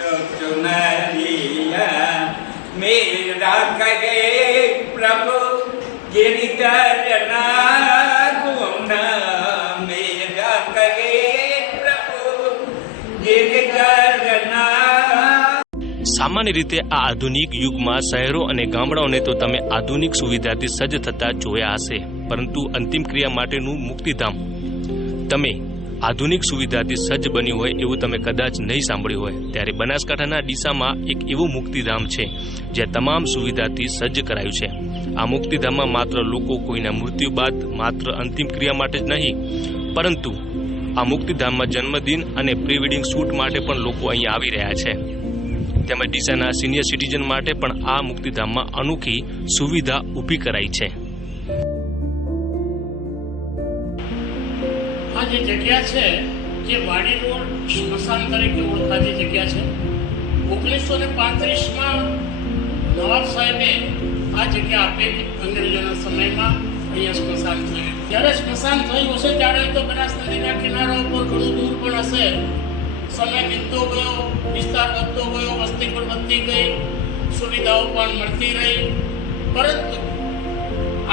चुनरिया मेरा करे प्रभु गिरिधर गुण मेरा करे प्रभु गिरिधर। સામાન્ય રીતે આ આધુનિક યુગમાં શહેરો અને ગામડાઓને તો તમે આધુનિક સુવિધાથી સજ્જ થતા જોયા હશે, પરંતુ અંતિમ ક્રિયા માટેનું મુક્તિધામ તમે આધુનિક સુવિધાથી સજ્જ બન્યું હોય એવું તમે કદાચ નહીં સાંભળ્યું હોય. ત્યારે બનાસકાંઠાના ડીસામાં એક એવું મુક્તિધામ છે જ્યાં તમામ સુવિધાથી સજ્જ કરાયું છે. આ મુક્તિધામમાં માત્ર લોકો કોઈના મૃત્યુ બાદ માત્ર અંતિમ ક્રિયા માટે જ નહીં, પરંતુ આ મુક્તિધામમાં જન્મદિન અને પ્રી વેડિંગ શૂટ માટે પણ લોકો અહીંયા આવી રહ્યા છે. તેમજ ડીસાના સિનિયર સિટીઝન માટે પણ આ મુક્તિધામમાં અનોખી સુવિધા ઊભી કરાઈ છે. આ જે જગ્યા છે જે વાડી રોડ સ્મશાન તરીકે ઓળખાતી જગ્યા છે. 1935માં નવાબ સાહેબે આ જગ્યા આપેલી અંગ્રેજોના સમયમાં. અહીંયા સ્મશાન થયું. જ્યારે સ્મશાન થયું હશે ત્યારે તો બનાસ નદીના કિનારા ઉપર ઘણું દૂર પણ હશે. સમય વીતતો ગયો, વિસ્તાર વધતો ગયો, વસ્તી પણ વધતી ગઈ, સુવિધાઓ પણ મળતી રહી. પરંતુ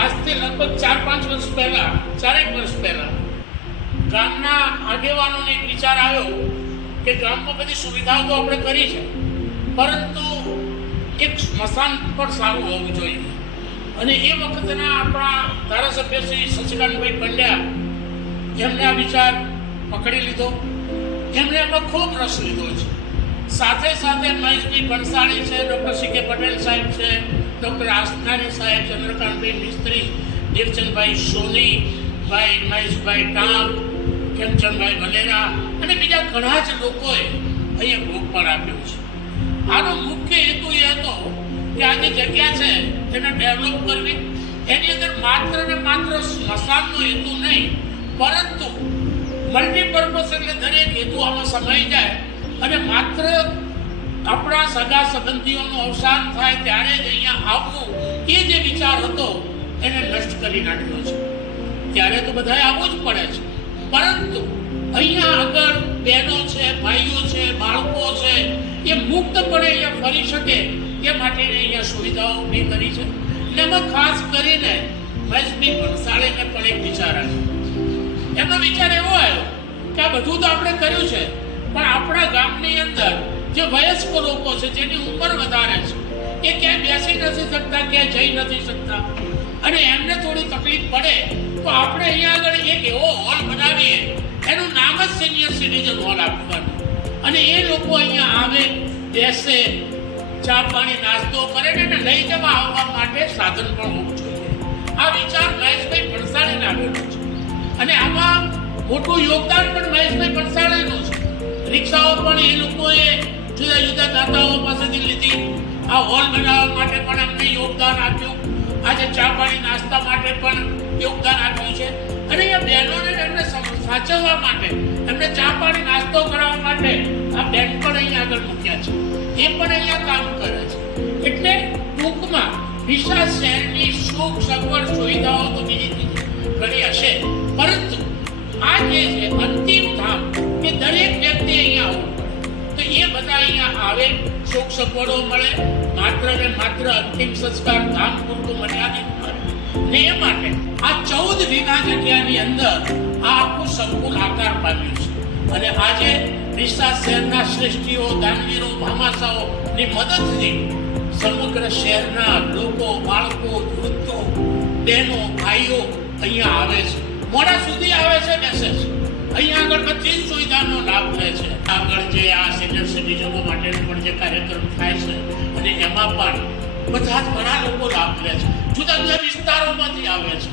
આજથી લગભગ 4-5 વર્ષ પહેલા, 4 વર્ષ પહેલા ગામના આગેવાનોને એક વિચાર આવ્યો કે ગામમાં બધી સુવિધાઓ તો આપણે કરી છે, પરંતુ એક સ્મશાન પણ સારું હોવું જોઈએ. અને એ વખતના આપણા ધારાસભ્ય શ્રી સચિદાનભાઈ પંડ્યા એમને આ વિચાર પકડી લીધો. એમણે એમાં ખૂબ રસ લીધો છે. સાથે સાથે મહેશભાઈ ભણસાળી છે, ડૉક્ટર સી.કે. પટેલ સાહેબ છે, ડૉક્ટર આસનાની સાહેબ, ચંદ્રકાંતભાઈ મિસ્ત્રી, દેવચંદભાઈ સોની, ભાઈ મહેશભાઈ ટાંક, ખેમચંદભાઈ વલેરા અને બીજા ઘણા જ લોકોએ અહીંયા ભોગ પણ આપ્યો છે. આનો મુખ્ય હેતુ એ હતો કે આ જે જગ્યા છે તેને ડેવલપ કરવી. એની અંદર માત્ર ને માત્ર સ્મશાનનો હેતુ નહીં, પરંતુ મલ્ટીપર્પઝ એટલે દરેક હેતુ આમાં સમાઈ જાય અને માત્ર આપણા સગા સંબંધીઓનું અવસાન થાય ત્યારે જ અહીંયા આવવું, એ જે વિચાર હતો એને નષ્ટ કરી નાખ્યો છે. ત્યારે તો બધાએ આવવું જ પડે છે, પરંતુ અહીંયા આગળ બહેનો છે, ભાઈઓ છે, બાળકો છે, એ મુક્તપણે અહીંયા ફરી શકે એ માટેની અહીંયા સુવિધાઓ ઊભી કરી છે. અને એમાં ખાસ કરીને મહેશભાઈ ભણસાળીને પણ એક વિચાર આવ્યો. એમનો વિચાર એવો આવ્યો કે આ બધું તો આપણે કર્યું છે, પણ આપણા ગામની અંદર જે વયસ્ક લોકો છે, જેની ઉંમર વધારે છે, એ ક્યાંય બેસી નથી શકતા, ક્યાંય જઈ નથી શકતા, અને એમને થોડી તકલીફ પડે તો આપણે અહીંયા આગળ એક એવો હોલ બનાવીએ, એનું નામ જ સિનિયર સિટીઝન હોલ આપવાનું. અને એ લોકો અહીંયા આવે, બેસે, ચા પાણી નાસ્તો કરે ને એને લઈ જવા આવવા માટે સાધન પણ હોવું જોઈએ. આ વિચાર મહેશભાઈ ભણસાળીને આવેલો છે. અને આમાં મોટું યોગદાન પણ મહેશભાઈ ભણસાળીનું છે. રિક્ષાઓ પણ એ લોકોએ જુદા જુદા દાતાઓ પાસેથી લીધી. આ હોલ બનાવવા માટે પણ એમને યોગદાન આપ્યું. આજે ચા પાણી નાસ્તા માટે પણ યોગદાન આપ્યું છે. અને એ બહેનોને એમને સાચવવા માટે, એમને ચા પાણી નાસ્તો કરાવવા માટે આ બેન પણ અહીંયા આગળ મૂક્યા છે. એ પણ અહીંયા કામ કરે છે. એટલે ટૂંકમાં ડીસા શહેરની સુખ સગવડ સુવિધાઓ તો બીજી ઘણી હશે, પરંતુ આ જે છે અંતિમ ધામ, કે દરેક વ્યક્તિ અહીંયા આવવું પડે, તો એ બધા અહીંયા આવે, સુખ સગવડો મળે, માત્ર ને માત્ર અંતિમ સંસ્કાર ધામ પૂરતું મર્યાદિત કરે. ને એ માટે આ 14 વીઘા જગ્યાની અંદર આ આખું સંકુલ આકાર પામ્યું છે. અને આજે ડીસા શહેરના શ્રેષ્ઠીઓ, દાનવીરો, ભામાશાઓની મદદથી સમગ્ર શહેરના લોકો, બાળકો, વૃદ્ધો, બહેનો, ભાઈઓ અહીંયા આવે છે. મોડા સુધી આવે છે, બેસે છે. અહીંયા આગળ બધી જ સુવિધાનો લાભ લે છે. આગળ જે આ સિનિયર સિટીઝનો માટેનો પણ જે કાર્યક્રમ થાય છે, અને એમાં પણ બધા જ ઘણા લોકો લાભ લે છે. જુદા જુદા વિસ્તારોમાંથી આવે છે,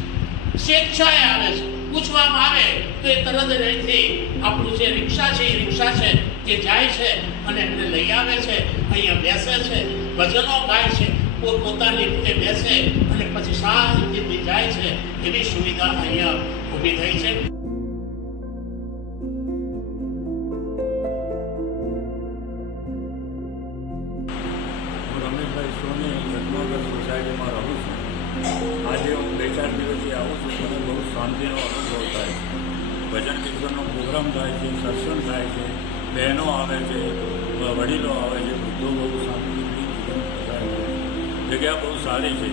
સ્વેચ્છાએ આવે છે. પૂછવામાં આવે તો એ તરત જ અહીંથી આપણું જે રિક્ષા છે, એ રિક્ષા છે જે જાય છે અને એમને લઈ આવે છે, અહીંયા બેસે છે, ભજનો ગાય છે, પોતાની રીતે બેસે અને પછી શાંતિથી જાય છે. એવી સુવિધા અહીંયા ઊભી થઈ છે. હું રમેશભાઈ સોની રત્નાગર સોસાયટીમાં રહું છું. આજે હું 2-4 દિવસથી આવું છું, મને બહુ શાંતિનો અનુભવ થાય છે. ભજન કીર્તનનો પ્રોગ્રામ થાય છે, સત્સંગ થાય છે, બહેનો આવે છે, વડીલો આવે છે, વૃદ્ધો બહુ શાંતિથી જીવન પસાર કરે છે. જગ્યા બહુ સારી છે,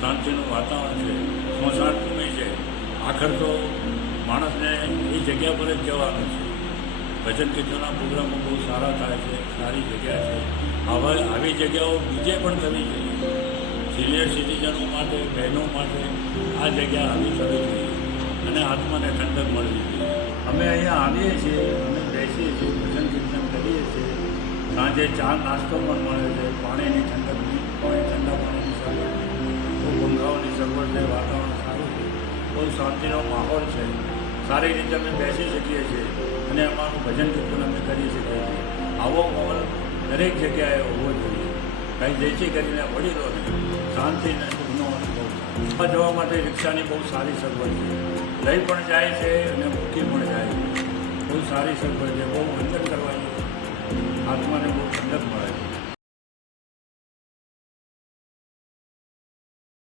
શાંતિનું વાતાવરણ છે, સ્મશાનભૂમિ છે. આખર તો માણસને એ જગ્યા પર જ જવાનું છે. ભજન કીર્તનના પ્રોગ્રામો બહુ સારા થાય છે, સારી જગ્યા છે. આવી જગ્યાઓ બીજે પણ થવી જોઈએ. સિનિયર સિટીઝનો માટે, બહેનો માટે આ જગ્યા આવી થવી જોઈએ અને આત્માને ઠંડક મળવી જોઈએ. અમે અહીંયા આવીએ છીએ, અમે બેસીએ છીએ, ભજન કીર્તન કરીએ છીએ. સાંજે ચા નાસ્તો પણ મળે છે, પાણીની ઠંડકની ઠંડા પાણીની સગવડ, બહુ પંખાઓની સગવડ છે, વાતાવરણ સારું છે, બહુ શાંતિનો માહોલ છે. સારી રીતે અમે બેસી શકીએ છીએ અને અમારું ભજન કીર્તન અમે કરી શકીએ છીએ. આવો માહોલ દરેક જગ્યાએ હોવો જોઈએ. કંઈ જેથી કરીને વડીલોને શાંતિને સુખનો અનુભવ થાય. જવા માટે રિક્ષાની બહુ સારી સગવડ છે, લઈ પણ જાય છે અને મૂકી પણ જાય છે. બહુ સારી સગવડ છે, બહુ વંદન કરવાની આત્માને